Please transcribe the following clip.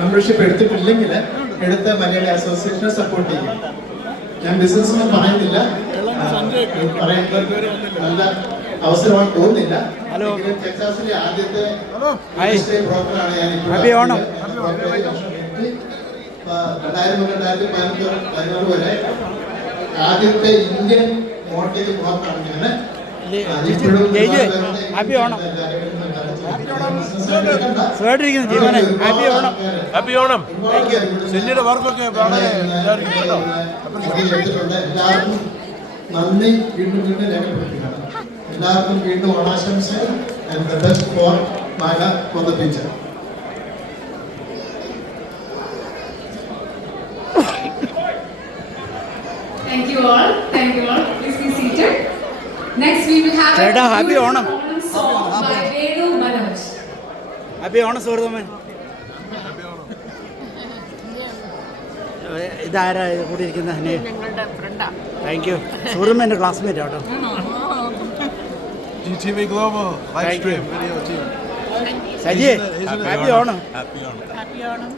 Membership എടുത്തിട്ടില്ലെങ്കിൽ എടുത്ത Malayali അസോസിയേഷനെ support ചെയ്യും. ഞാൻ ബിസിനസ് ഒന്നും പറയുന്നില്ല, പറയുന്നത് നല്ല അവസരമായി തോന്നുന്നില്ല. ടെക്സാസിലെ ആദ്യത്തെ ബ്രോക്കറാണ് ഞാൻ. 2014 വരെ ആദ്യത്തെ ഇന്ത്യൻ മോർഗേജ് ബ്രോക്കറാണ് ഞാൻ. Happy Onam. Happy Onam. Happy Onam. ശല്യയുടെ വർക്കൊക്കെ എല്ലാവർക്കും നന്ദി വീണ്ടും രേഖപ്പെടുത്തുകയാണ്. എല്ലാവർക്കും വീണ്ടും ഓണാശംസകൾ. And the best for Mala for the future. Thank you all. Thank you all. Please be seated. Next we will have a happy Onam song by Venu Manoj. Happy Onam സുഹൃത്തുമേ. ഇതാരാ കൂടി ഇരിക്കുന്ന? ഞങ്ങളുടെ ഫ്രണ്ടാ. Thank you. സുഹൃത്തുമേ എൻ്റെ classmate ആട്ടോ. GTV Global live stream video team. Saji happy Onam. Happy Onam. Happy Onam.